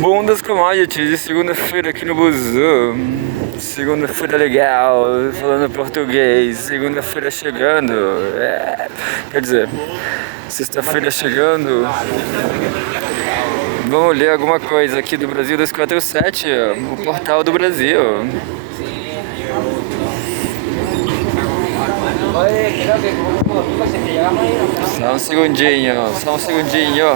Bom das commodities de segunda-feira aqui no Buzu. Segunda-feira legal, falando português. Segunda-feira chegando. Quer dizer, sexta-feira chegando. Vamos ler alguma coisa aqui do Brasil 247, o portal do Brasil. Só um segundinho, só um segundinho.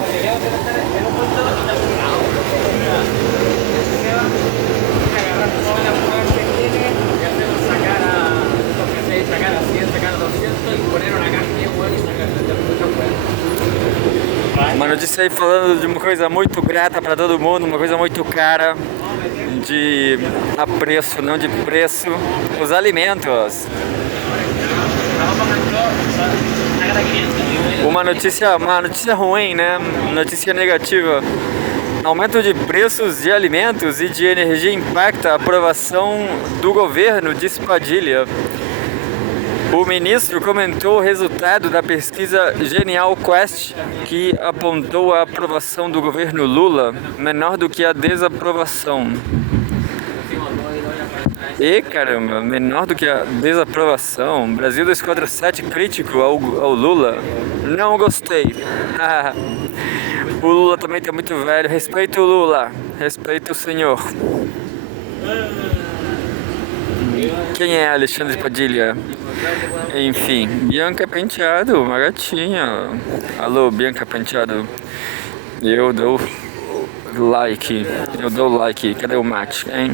Uma notícia aí falando de uma coisa muito grata para todo mundo, uma coisa muito cara, de apreço, não de preço, os alimentos. Uma notícia ruim, né? Notícia negativa. Aumento de preços de alimentos e de energia impacta a aprovação do governo, disse Padilha. O ministro comentou o resultado da pesquisa Genial Quest, que apontou a aprovação do governo Lula menor do que a desaprovação. E caramba, menor do que a desaprovação. Brasil 247 crítico ao Lula. Não gostei. O Lula também tá muito velho. Respeito o Lula. Respeito o senhor. Quem é Alexandre Padilha? Enfim, Bianca Penteado, uma gatinha. Alô, Bianca Penteado. Eu dou like. Cadê o mate, hein?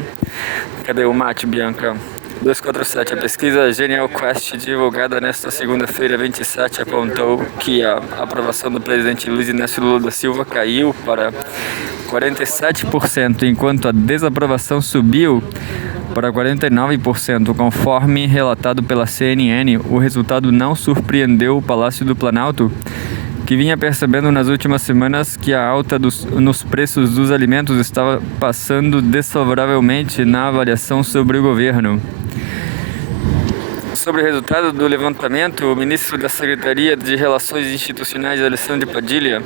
Cadê o mate, Bianca? 247. A pesquisa Genial Quest, divulgada nesta segunda-feira, 27, apontou que a aprovação do presidente Luiz Inácio Lula da Silva caiu para 47%, enquanto a desaprovação subiu para 49%, conforme relatado pela CNN. O resultado não surpreendeu o Palácio do Planalto, que vinha percebendo nas últimas semanas que a alta nos preços dos alimentos estava passando desfavoravelmente na avaliação sobre o governo. Sobre o resultado do levantamento, o ministro da Secretaria de Relações Institucionais, Alexandre Padilha,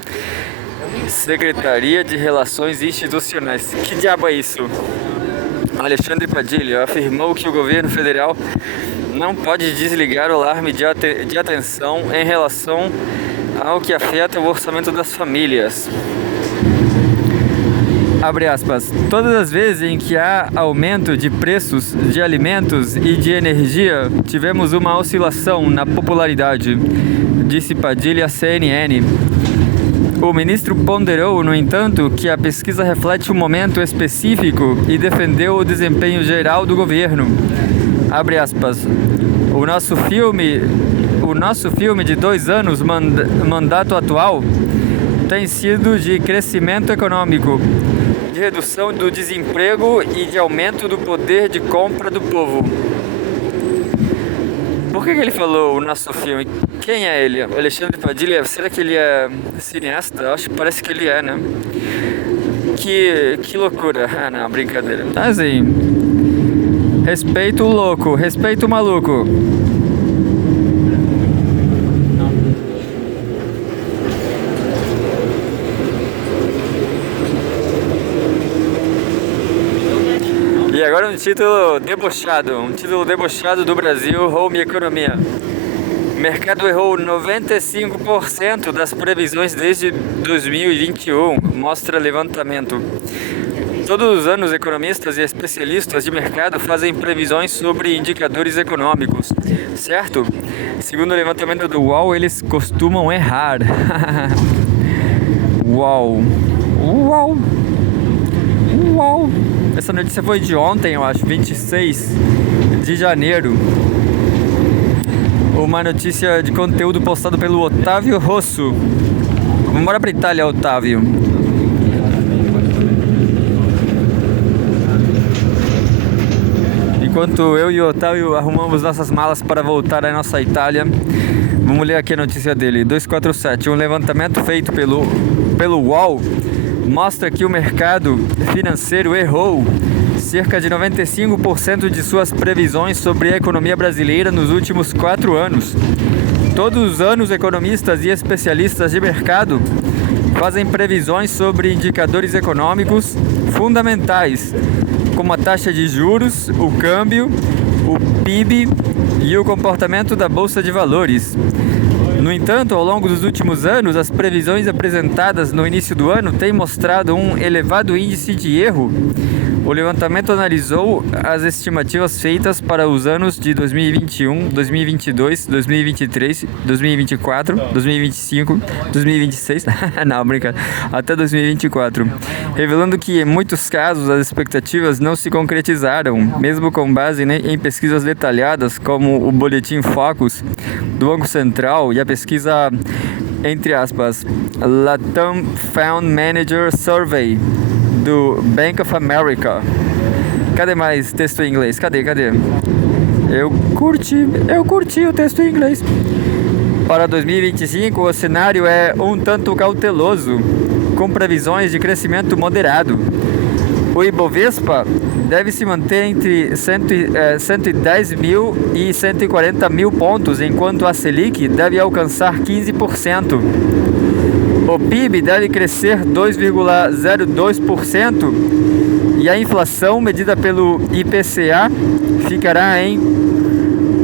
Secretaria de Relações Institucionais, que diabo é isso? Alexandre Padilha afirmou que o governo federal não pode desligar o alarme de atenção em relação ao que afeta o orçamento das famílias. Abre aspas. Todas as vezes em que há aumento de preços de alimentos e de energia, tivemos uma oscilação na popularidade, disse Padilha à CNN. O ministro ponderou, no entanto, que a pesquisa reflete um momento específico e defendeu o desempenho geral do governo. Abre aspas. O nosso filme de 2 anos, mandato atual, tem sido de crescimento econômico, de redução do desemprego e de aumento do poder de compra do povo. Por que ele falou o nosso filme? Quem é ele? Alexandre Padilha? Será que ele é cineasta? Acho que parece que ele é, né? Que loucura. Ah, não, brincadeira. Mas assim, respeito o louco, respeito o maluco. E agora um título debochado do Brasil, Home Economia. O mercado errou 95% das previsões desde 2021, mostra levantamento. Todos os anos, economistas e especialistas de mercado fazem previsões sobre indicadores econômicos, certo? Segundo o levantamento do UOL, eles costumam errar. UOL. Essa notícia foi de ontem, eu acho, 26 de janeiro. Uma notícia de conteúdo postado pelo Otávio Rosso. Vamos embora pra Itália, Otávio. Enquanto eu e o Otávio arrumamos nossas malas para voltar à nossa Itália, vamos ler aqui a notícia dele. 247. Um levantamento feito pelo UOL mostra que o mercado financeiro errou cerca de 95% de suas previsões sobre a economia brasileira nos últimos 4 anos. Todos os anos, economistas e especialistas de mercado fazem previsões sobre indicadores econômicos fundamentais, como a taxa de juros, o câmbio, o PIB e o comportamento da Bolsa de Valores. No entanto, ao longo dos últimos anos, as previsões apresentadas no início do ano têm mostrado um elevado índice de erro. O levantamento analisou as estimativas feitas para os anos de 2021, 2022, 2023, 2024, 2025, 2026, não, brincadeira, até 2024, revelando que em muitos casos as expectativas não se concretizaram, mesmo com base em pesquisas detalhadas como o Boletim Focus do Banco Central e a pesquisa, entre aspas, Latam Fund Manager Survey do Bank of America. Cadê mais texto em inglês? Cadê? Eu curti o texto em inglês. Para 2025, o cenário é um tanto cauteloso, com previsões de crescimento moderado. O Ibovespa deve se manter entre 110 mil e 140 mil pontos, enquanto a Selic deve alcançar 15%. O PIB deve crescer 2,02% e a inflação medida pelo IPCA ficará em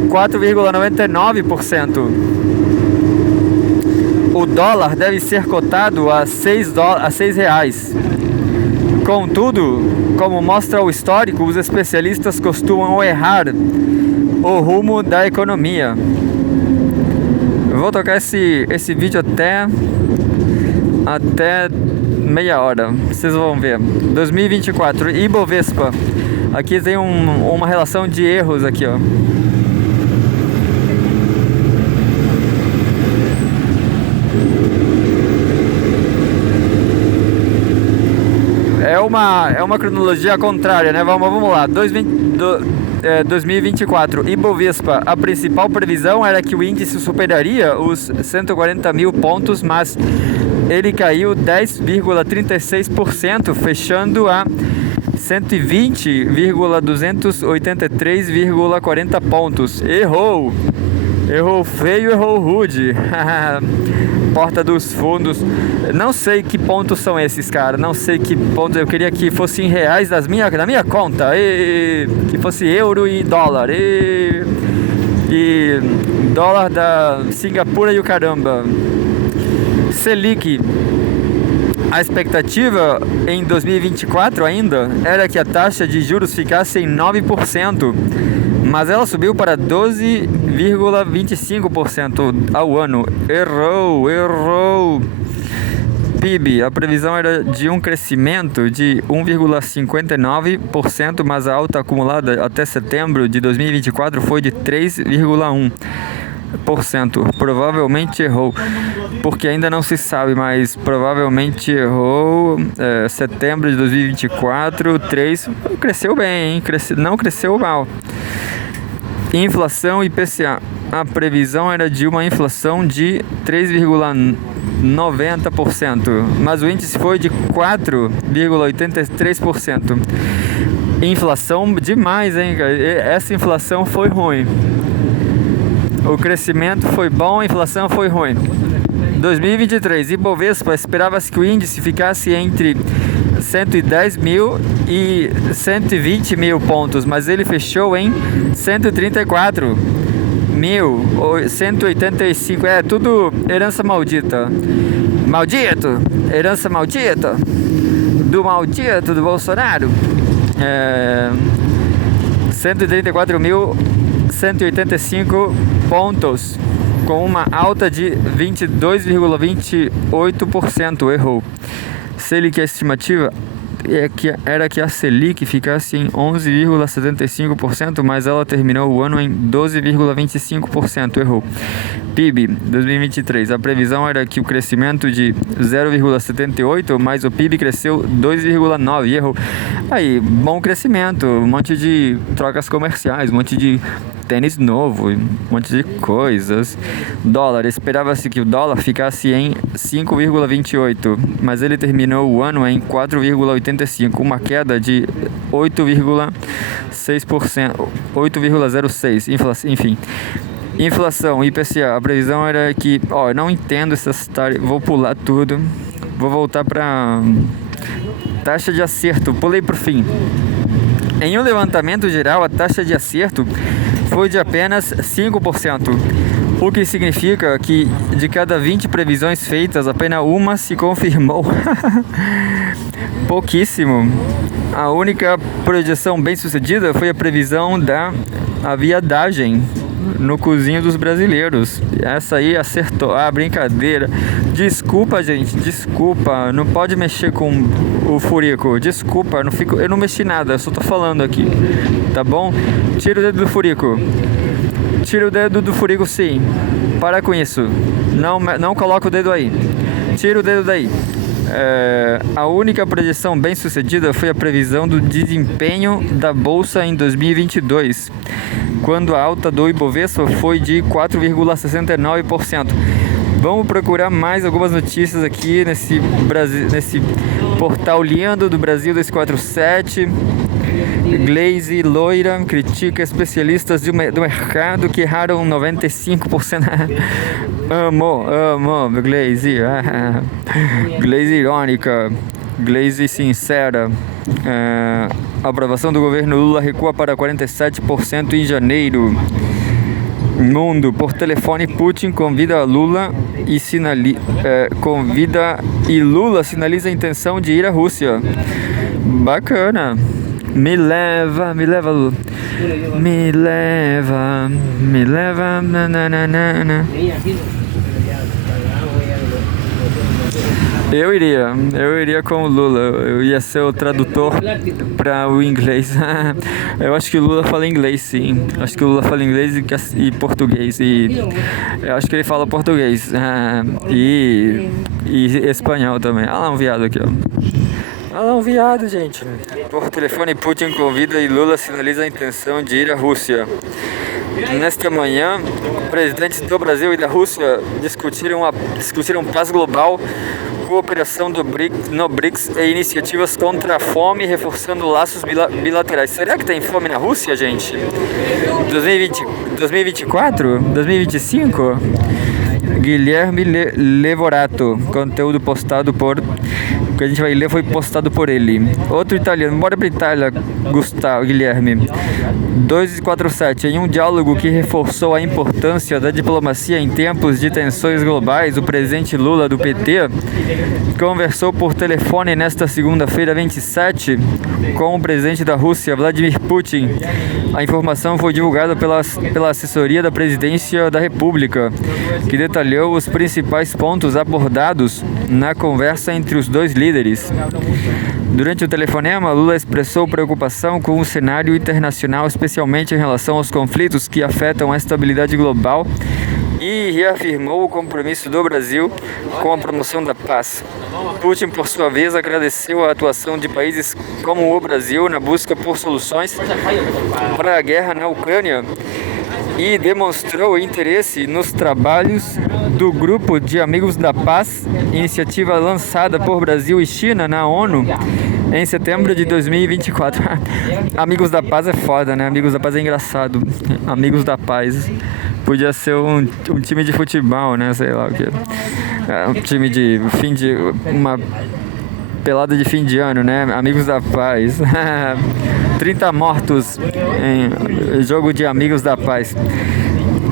4,99%. O dólar deve ser cotado a R$6. Contudo, como mostra o histórico, os especialistas costumam errar o rumo da economia. Eu vou tocar esse vídeo até meia hora, vocês vão ver. 2024, Ibovespa. Aqui tem uma relação de erros aqui, ó. É uma cronologia contrária, né? Vamos lá. 2024, Ibovespa. A principal previsão era que o índice superaria os 140 mil pontos, mas ele caiu 10,36%, fechando a 120,283,40 pontos. Errou feio, errou rude. Porta dos fundos. Não sei que pontos são esses, cara. Não sei que pontos. Eu queria que fossem reais da minha conta. Que fosse euro e dólar. E dólar da Singapura e o caramba. Selic. A expectativa em 2024 ainda era que a taxa de juros ficasse em 9%, mas ela subiu para 12,25% ao ano. Errou. PIB, a previsão era de um crescimento de 1,59%, mas a alta acumulada até setembro de 2024 foi de 3,1%. Provavelmente errou, porque ainda não se sabe, mas provavelmente errou. Setembro de 2024, 3, cresceu bem, hein? Não cresceu mal. Inflação e IPCA, a previsão era de uma inflação de 3,90%, mas o índice foi de 4,83%. Inflação demais, hein? Essa inflação foi ruim. O crescimento foi bom, a inflação foi ruim. 2023, Ibovespa, esperava-se que o índice ficasse entre 110 mil e 120 mil pontos, mas ele fechou em 134 mil, 185, tudo herança maldita. Maldito! Herança maldita do maldito do Bolsonaro. 134.185 pontos, com uma alta de 22,28%. Errou. Selic, a estimativa era que a Selic ficasse em 11,75%, mas ela terminou o ano em 12,25%. Errou. PIB 2023, a previsão era que o crescimento de 0,78%, mas o PIB cresceu 2,9%. Errou. Aí, bom crescimento, um monte de trocas comerciais, um monte de tênis novo, um monte de coisas. Dólar, esperava-se que o dólar ficasse em 5,28, mas ele terminou o ano em 4,85, uma queda de 8,6%, 8,06%, enfim. Inflação, IPCA, a previsão era que, eu não entendo essas vou pular tudo, vou voltar para taxa de acerto, pulei pro fim. Em um levantamento geral, a taxa de acerto foi de apenas 5%, o que significa que de cada 20 previsões feitas, apenas uma se confirmou. Pouquíssimo. A única projeção bem sucedida foi a previsão da aviadagem no cozinho dos brasileiros. Essa aí acertou. Brincadeira. Desculpa, gente, desculpa. Não pode mexer com o furico. Desculpa, eu não mexi nada, eu só tô falando aqui. Tá bom? Tira o dedo do furico. Tira o dedo do furico, sim. Para com isso. Não coloca o dedo aí. Tira o dedo daí. A única projeção bem sucedida foi a previsão do desempenho da Bolsa em 2022, quando a alta do Ibovespa foi de 4,69%. Vamos procurar mais algumas notícias aqui nesse portal Liando do Brasil 247. Glaze loira critica especialistas do mercado que erraram 95%. Amo, Glaze. Glaze irônica, Glaze sincera. A aprovação do governo Lula recua para 47% em janeiro. Mundo, por telefone, Putin convida Lula e Lula sinaliza a intenção de ir à Rússia. Bacana. Me leva, Lula. Me leva, nananana. Eu iria com o Lula, eu ia ser o tradutor para o inglês. Eu acho que o Lula fala inglês, sim. Acho que o Lula fala inglês e português. E eu acho que ele fala português. E espanhol também. Olha lá um viado aqui, ó. Olha lá um viado, gente. Por telefone, Putin convida e Lula sinaliza a intenção de ir à Rússia. Nesta manhã, presidentes do Brasil e da Rússia discutiram paz global, cooperação no BRICS e iniciativas contra a fome, reforçando laços bilaterais. Será que tem fome na Rússia, gente? 2024? 2025? Guilherme Levorato, conteúdo postado por... O que a gente vai ler foi postado por ele. Outro italiano, bora pra Itália, Guilherme. 247. Em um diálogo que reforçou a importância da diplomacia em tempos de tensões globais, o presidente Lula do PT conversou por telefone nesta segunda-feira 27 com o presidente da Rússia, Vladimir Putin. A informação foi divulgada pela assessoria da Presidência da República, que detalhou os principais pontos abordados na conversa entre os dois líderes. Durante o telefonema, Lula expressou preocupação com o cenário internacional, especialmente em relação aos conflitos que afetam a estabilidade global, e reafirmou o compromisso do Brasil com a promoção da paz. Putin, por sua vez, agradeceu a atuação de países como o Brasil na busca por soluções para a guerra na Ucrânia e demonstrou interesse nos trabalhos do Grupo de Amigos da Paz, iniciativa lançada por Brasil e China na ONU em setembro de 2024. Amigos da Paz é foda, né? Amigos da Paz é engraçado. Amigos da Paz. Podia ser um time de futebol, né? Sei lá o que. Um time de uma pelada de fim de ano, né? Amigos da Paz. 30 mortos em jogo de Amigos da Paz.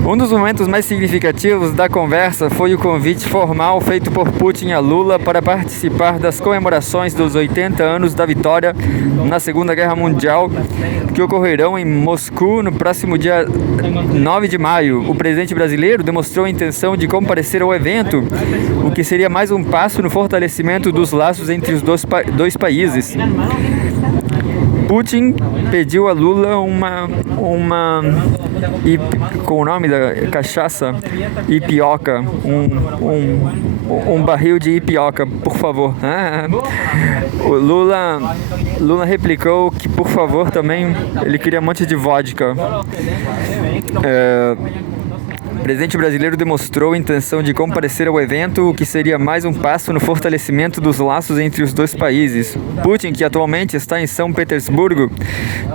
Um dos momentos mais significativos da conversa foi o convite formal feito por Putin a Lula para participar das comemorações dos 80 anos da vitória na Segunda Guerra Mundial, que ocorrerão em Moscou no próximo dia 9 de maio. O presidente brasileiro demonstrou a intenção de comparecer ao evento, o que seria mais um passo no fortalecimento dos laços entre os dois países. Putin pediu a Lula com o nome da cachaça, ipioca, um barril de ipioca, por favor. O Lula replicou que, por favor, também ele queria um monte de vodka. O presidente brasileiro demonstrou a intenção de comparecer ao evento, o que seria mais um passo no fortalecimento dos laços entre os dois países. Putin, que atualmente está em São Petersburgo,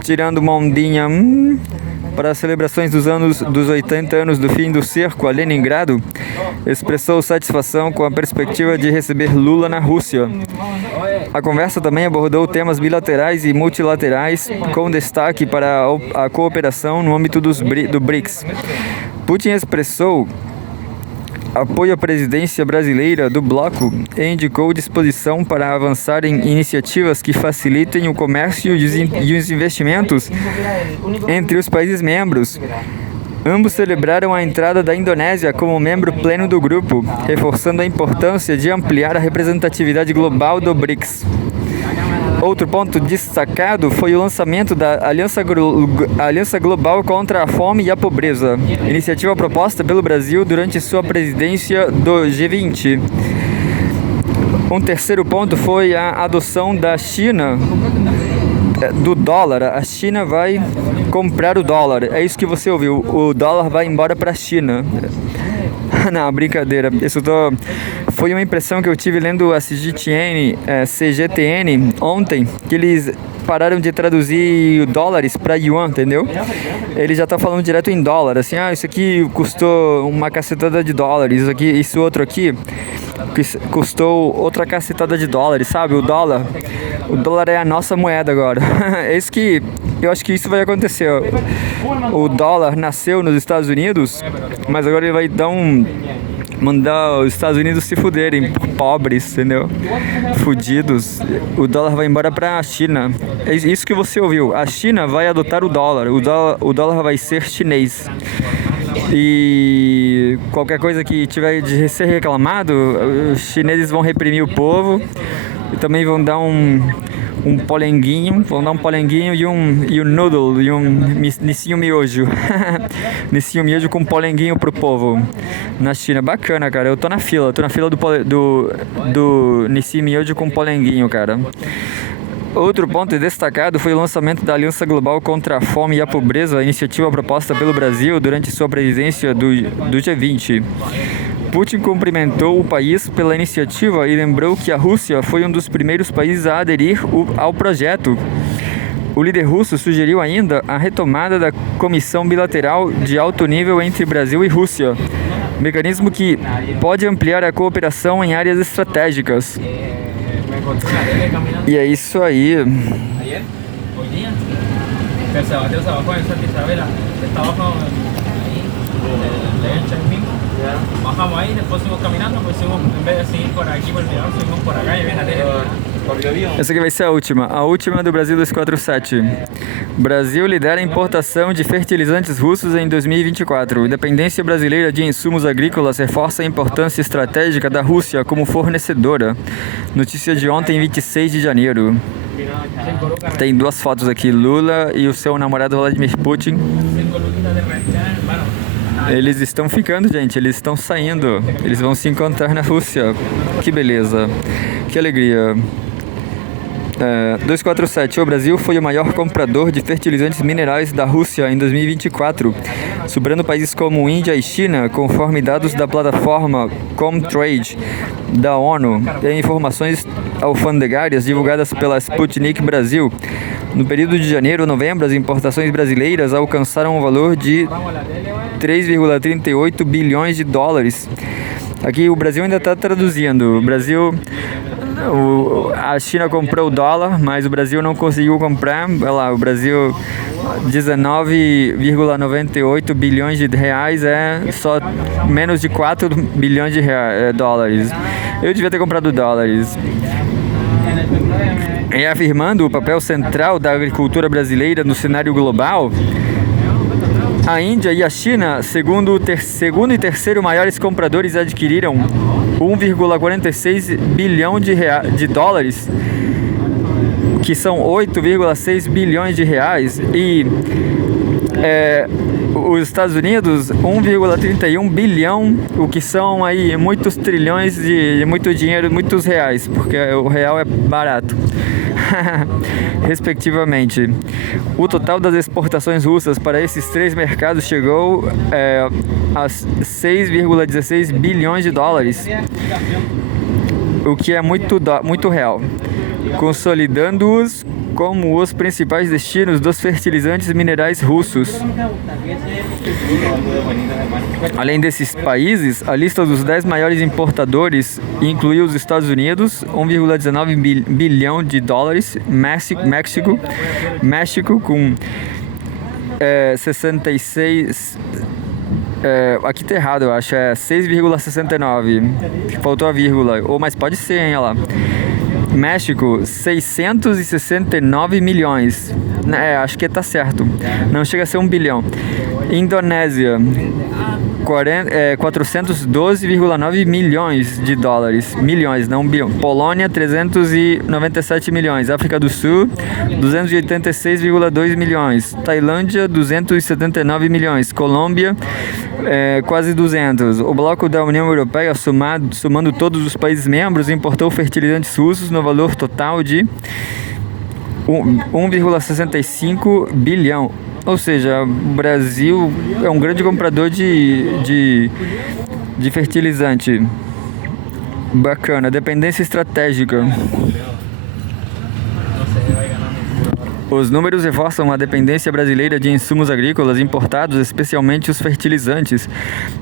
tirando uma ondinha para as celebrações dos 80 anos do fim do cerco a Leningrado, expressou satisfação com a perspectiva de receber Lula na Rússia. A conversa também abordou temas bilaterais e multilaterais, com destaque para a cooperação no âmbito do BRICS. Putin expressou apoio à presidência brasileira do bloco e indicou disposição para avançar em iniciativas que facilitem o comércio e os investimentos entre os países membros. Ambos celebraram a entrada da Indonésia como membro pleno do grupo, reforçando a importância de ampliar a representatividade global do BRICS. Outro ponto destacado foi o lançamento da Aliança Global contra a Fome e a Pobreza, iniciativa proposta pelo Brasil durante sua presidência do G20. Um terceiro ponto foi a adoção da China do dólar. A China vai comprar o dólar. É isso que você ouviu. O dólar vai embora para a China. Não, brincadeira. Foi uma impressão que eu tive lendo a CGTN ontem, que eles pararam de traduzir dólares para yuan, entendeu? Ele já tá falando direto em dólar, assim, isso aqui custou uma cacetada de dólares, isso outro aqui custou outra cacetada de dólares, sabe? O dólar é a nossa moeda agora. É isso que eu acho que isso vai acontecer. O dólar nasceu nos Estados Unidos, mas agora ele vai mandar os Estados Unidos se fuderem, pobres, entendeu? Fudidos. O dólar vai embora para a China. É isso que você ouviu. A China vai adotar o dólar. O dólar vai ser chinês. E qualquer coisa que tiver de ser reclamado, os chineses vão reprimir o povo e também vão dar um polenguinho e um noodle e um nissinho miojo. Nissinho miojo com polenguinho pro povo na China. Bacana, cara. Eu tô na fila do nissinho miojo com polenguinho, cara. Outro ponto destacado foi o lançamento da Aliança Global contra a Fome e a Pobreza, a iniciativa proposta pelo Brasil durante sua presidência do G20. Putin cumprimentou o país pela iniciativa e lembrou que a Rússia foi um dos primeiros países a aderir ao projeto. O líder russo sugeriu ainda a retomada da Comissão Bilateral de Alto Nível entre Brasil e Rússia, mecanismo que pode ampliar a cooperação em áreas estratégicas. E é isso aí. Bajamos ahí, después seguimos caminando, pues seguimos, en vez de seguir por aquí, por el mirador, seguimos por acá e vem até. Essa aqui vai ser a última do Brasil 247. Brasil lidera a importação de fertilizantes russos em 2024. Dependência brasileira de insumos agrícolas reforça a importância estratégica da Rússia como fornecedora. Notícia de ontem, 26 de janeiro. Tem duas fotos aqui, Lula e o seu namorado Vladimir Putin. Eles estão ficando, gente, eles estão saindo, eles vão se encontrar na Rússia. Que beleza, que alegria. 247. O Brasil foi o maior comprador de fertilizantes minerais da Rússia em 2024, superando países como Índia e China, conforme dados da plataforma Comtrade da ONU e informações alfandegárias divulgadas pela Sputnik Brasil. No período de janeiro a novembro, as importações brasileiras alcançaram um valor de 3,38 bilhões de dólares. Aqui o Brasil ainda está traduzindo. A China comprou o dólar, mas o Brasil não conseguiu comprar. Olha lá, o Brasil 19,98 bilhões de reais é só menos de 4 bilhões de dólares. Eu devia ter comprado dólares. E afirmando o papel central da agricultura brasileira no cenário global, a Índia e a China, segundo e terceiro maiores compradores, adquiriram 1,46 bilhão de dólares, que são 8,6 bilhões de reais, e os Estados Unidos 1,31 bilhão, o que são aí muitos trilhões de muito dinheiro, muitos reais, porque o real é barato. Respectivamente. O total das exportações russas para esses três mercados chegou a 6,16 bilhões de dólares, o que é muito real, consolidando-os como os principais destinos dos fertilizantes minerais russos. Além desses países, a lista dos 10 maiores importadores inclui os Estados Unidos, 1,19 bilhão de dólares, México com 66... aqui tá errado, eu acho, é 6,69, faltou a vírgula, mas pode ser, hein, olha lá. México, 669 milhões, acho que tá certo, não chega a ser 1 bilhão. Indonésia, 412,9 milhões de dólares, milhões, não bilhão. Polônia, 397 milhões. África do Sul, 286,2 milhões. Tailândia, 279 milhões. Colômbia, quase 200. O bloco da União Europeia, somando todos os países membros, importou fertilizantes russos no valor total de 1,65 bilhão. Ou seja, o Brasil é um grande comprador de fertilizante. Bacana, dependência estratégica. Os números reforçam a dependência brasileira de insumos agrícolas importados, especialmente os fertilizantes,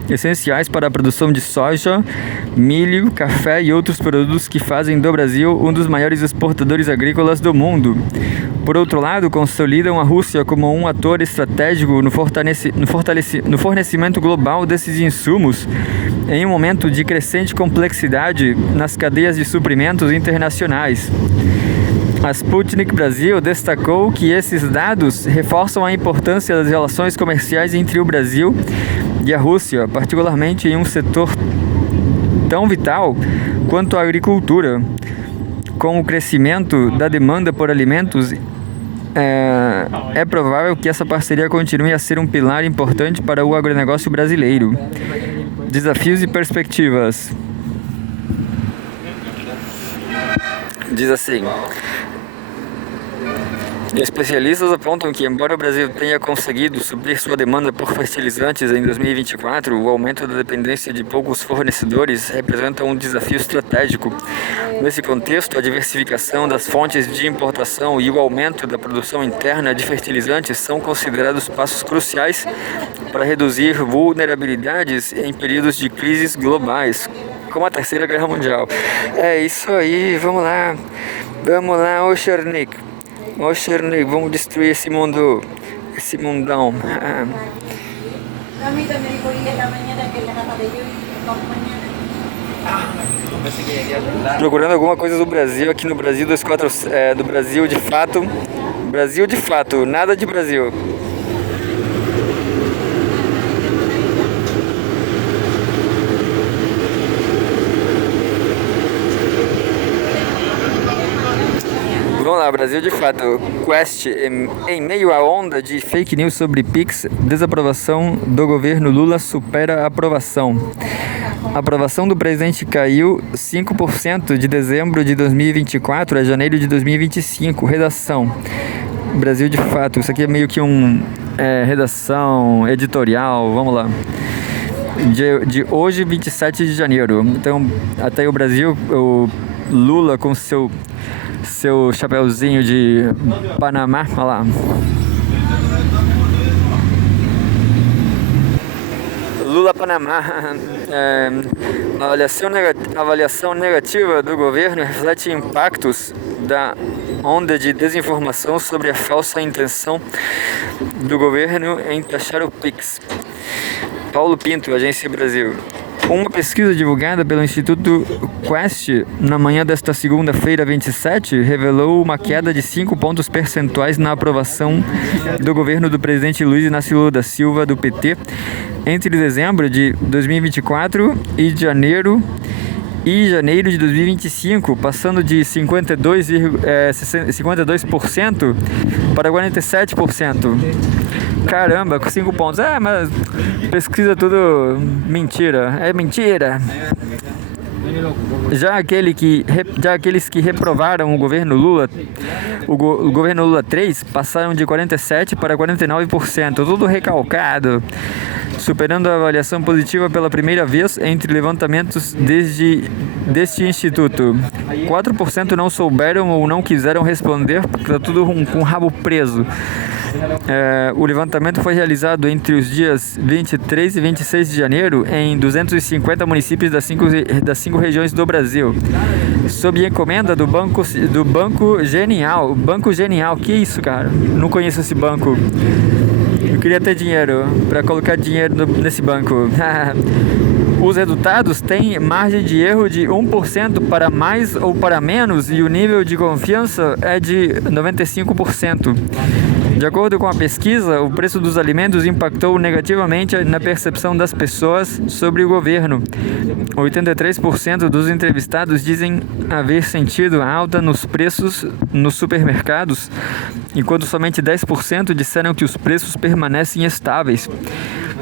essenciais para a produção de soja, milho, café e outros produtos que fazem do Brasil um dos maiores exportadores agrícolas do mundo. Por outro lado, consolidam a Rússia como um ator estratégico no fornecimento global desses insumos, em um momento de crescente complexidade nas cadeias de suprimentos internacionais. A Sputnik Brasil destacou que esses dados reforçam a importância das relações comerciais entre o Brasil e a Rússia, particularmente em um setor tão vital quanto a agricultura. Com o crescimento da demanda por alimentos, é provável que essa parceria continue a ser um pilar importante para o agronegócio brasileiro. Desafios e perspectivas. Diz assim: especialistas apontam que, embora o Brasil tenha conseguido suprir sua demanda por fertilizantes em 2024, o aumento da dependência de poucos fornecedores representa um desafio estratégico. Nesse contexto, a diversificação das fontes de importação e o aumento da produção interna de fertilizantes são considerados passos cruciais para reduzir vulnerabilidades em períodos de crises globais, como a Terceira Guerra Mundial. É isso aí, vamos lá, ô Chernik, vamos destruir esse mundo, esse mundão. Procurando alguma coisa do Brasil, aqui no Brasil do Brasil de fato, nada de Brasil. Vamos lá, Brasil de fato. Quest, em meio à onda de fake news sobre Pix, desaprovação do governo Lula supera a aprovação. A aprovação do presidente caiu 5% de dezembro de 2024 a janeiro de 2025. Redação. Brasil de fato. Isso aqui é meio que redação editorial. Vamos lá. De hoje, 27 de janeiro. Então, até aí o Brasil, o Lula com seu chapeuzinho de Panamá, olha lá. Lula Panamá. A avaliação negativa do governo reflete impactos da onda de desinformação sobre a falsa intenção do governo em taxar o Pix. Paulo Pinto, Agência Brasil. Uma pesquisa divulgada pelo Instituto Quest na manhã desta segunda-feira, 27, revelou uma queda de 5 pontos percentuais na aprovação do governo do presidente Luiz Inácio Lula da Silva, do PT, entre dezembro de 2024 e janeiro de 2025, passando de 52% para 47%. Caramba, com 5 pontos. Mas pesquisa tudo mentira. É mentira. Já aqueles que reprovaram o governo Lula, o governo Lula 3, passaram de 47% para 49%, tudo recalcado, superando a avaliação positiva pela primeira vez entre levantamentos deste instituto. 4% não souberam ou não quiseram responder, porque está tudo com o rabo preso. O levantamento foi realizado entre os dias 23 e 26 de janeiro em 250 municípios das cinco regiões do Brasil, sob encomenda do Banco Genial. Banco Genial, que isso, cara? Não conheço esse banco. Eu queria ter dinheiro para colocar dinheiro nesse banco. Os resultados têm margem de erro de 1% para mais ou para menos e o nível de confiança é de 95%. De acordo com a pesquisa, o preço dos alimentos impactou negativamente na percepção das pessoas sobre o governo. 83% dos entrevistados dizem haver sentido alta nos preços nos supermercados, enquanto somente 10% disseram que os preços permanecem estáveis.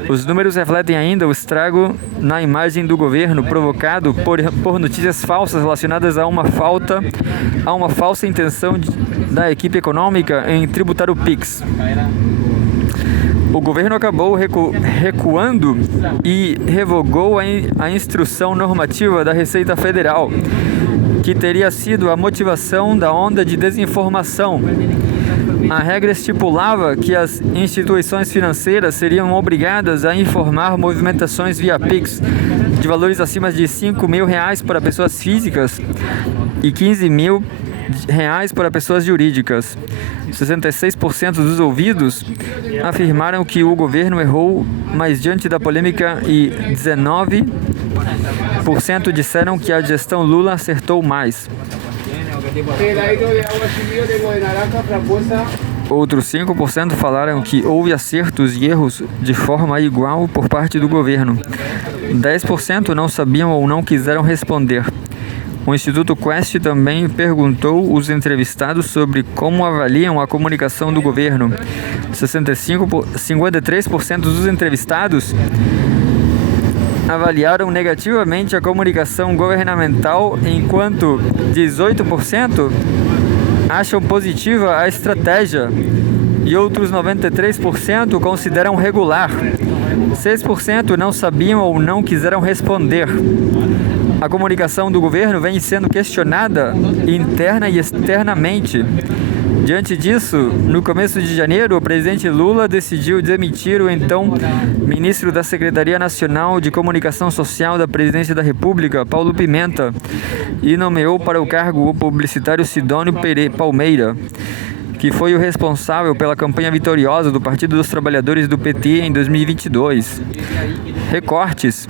Os números refletem ainda o estrago na imagem do governo provocado por notícias falsas relacionadas a uma falsa intenção da equipe econômica em tributar o PIX. O governo acabou recuando e revogou a instrução normativa da Receita Federal, que teria sido a motivação da onda de desinformação. A regra estipulava que as instituições financeiras seriam obrigadas a informar movimentações via PIX de valores acima de R$5.000 para pessoas físicas e R$15.000 para pessoas jurídicas. 66% dos ouvidos afirmaram que o governo errou, mas diante da polêmica, e 19% disseram que a gestão Lula acertou mais. Outros 5% falaram que houve acertos e erros de forma igual por parte do governo. 10% não sabiam ou não quiseram responder. O Instituto Quest também perguntou os entrevistados sobre como avaliam a comunicação do governo. 53% dos entrevistados avaliaram negativamente a comunicação governamental, enquanto 18% acham positiva a estratégia e outros 93% consideram regular. 6% não sabiam ou não quiseram responder. A comunicação do governo vem sendo questionada interna e externamente. Diante disso, no começo de janeiro, o presidente Lula decidiu demitir o então ministro da Secretaria Nacional de Comunicação Social da Presidência da República, Paulo Pimenta, e nomeou para o cargo o publicitário Sidônio Palmeira, que foi o responsável pela campanha vitoriosa do Partido dos Trabalhadores do PT em 2022. Recortes.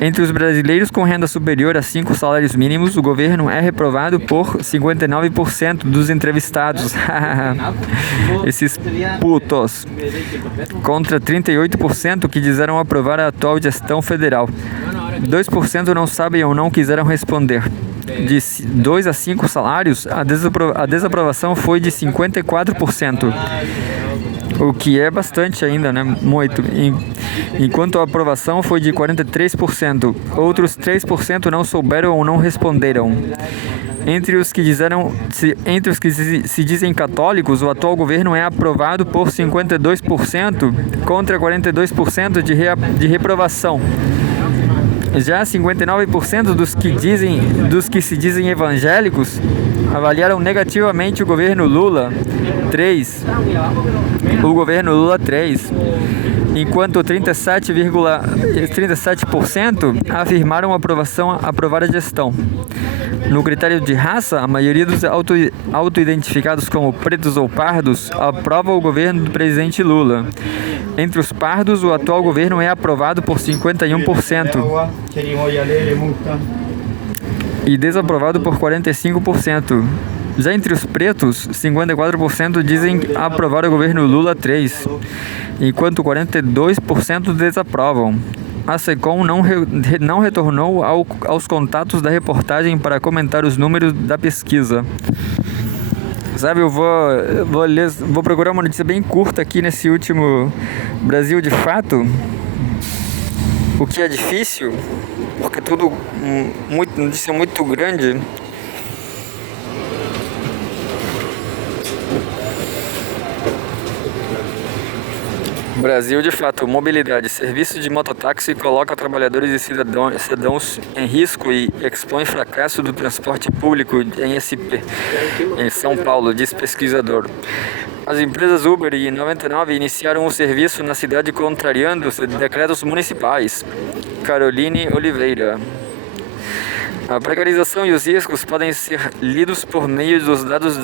Entre os brasileiros com renda superior a 5 salários mínimos, o governo é reprovado por 59% dos entrevistados. Esses putos. Contra 38% que disseram aprovar a atual gestão federal. 2% não sabem ou não quiseram responder. De 2 a 5 salários, a desaprovação foi de 54%. O que é bastante ainda, né? Muito. Enquanto a aprovação foi de 43%. Outros 3% não souberam ou não responderam. Entre os que se dizem católicos, o atual governo é aprovado por 52% contra 42% de reprovação. Já 59% dos que se dizem evangélicos avaliaram negativamente o governo Lula 3, enquanto 37% afirmaram aprovar a gestão. No critério de raça, a maioria dos auto-identificados como pretos ou pardos aprova o governo do presidente Lula. Entre os pardos, o atual governo é aprovado por 51% e desaprovado por 45%. Já entre os pretos, 54% dizem aprovar o governo Lula 3, enquanto 42% desaprovam. A SECOM não retornou aos contatos da reportagem para comentar os números da pesquisa. Sabe, eu vou procurar uma notícia bem curta aqui nesse último Brasil de Fato, o que é difícil, porque tudo muito, notícia muito grande. Brasil, de fato, mobilidade. Serviço de mototáxi coloca trabalhadores e cidadãos em risco e expõe fracasso do transporte público em SP, em São Paulo, diz pesquisador. As empresas Uber e 99 iniciaram o serviço na cidade contrariando os decretos municipais. Caroline Oliveira. A precarização e os riscos podem ser lidos por meio dos dados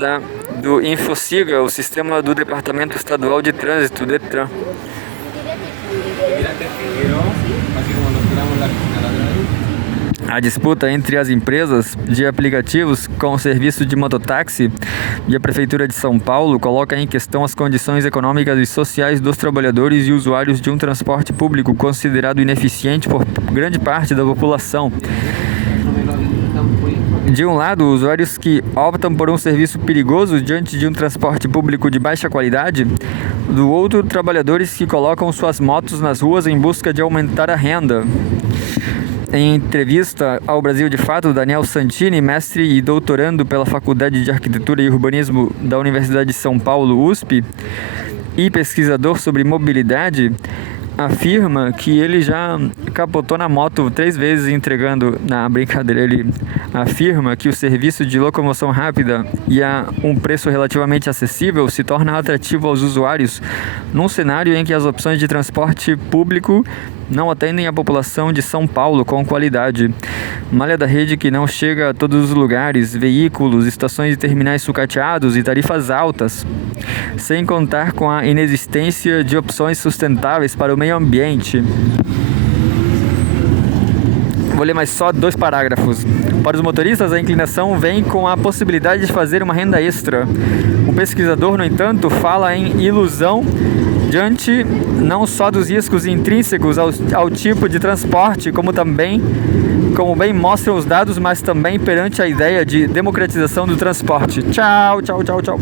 do InfoSiga, o sistema do Departamento Estadual de Trânsito, DETRAN. A disputa entre as empresas de aplicativos com o serviço de mototáxi e a Prefeitura de São Paulo coloca em questão as condições econômicas e sociais dos trabalhadores e usuários de um transporte público considerado ineficiente por grande parte da população. De um lado, usuários que optam por um serviço perigoso diante de um transporte público de baixa qualidade. Do outro, trabalhadores que colocam suas motos nas ruas em busca de aumentar a renda. Em entrevista ao Brasil de Fato, Daniel Santini, mestre e doutorando pela Faculdade de Arquitetura e Urbanismo da Universidade de São Paulo, USP, e pesquisador sobre mobilidade, afirma que ele já capotou na moto 3 vezes entregando na brincadeira. Ele afirma que o serviço de locomoção rápida e a um preço relativamente acessível se torna atrativo aos usuários num cenário em que as opções de transporte público não atendem a população de São Paulo com qualidade. Malha da rede que não chega a todos os lugares, veículos, estações e terminais sucateados e tarifas altas, sem contar com a inexistência de opções sustentáveis para o meio ambiente. Vou ler mais só 2 parágrafos. Para os motoristas, a inclinação vem com a possibilidade de fazer uma renda extra. O pesquisador, no entanto, fala em ilusão diante não só dos riscos intrínsecos ao tipo de transporte, como bem mostram os dados, mas também perante a ideia de democratização do transporte. Tchau, tchau, tchau, tchau.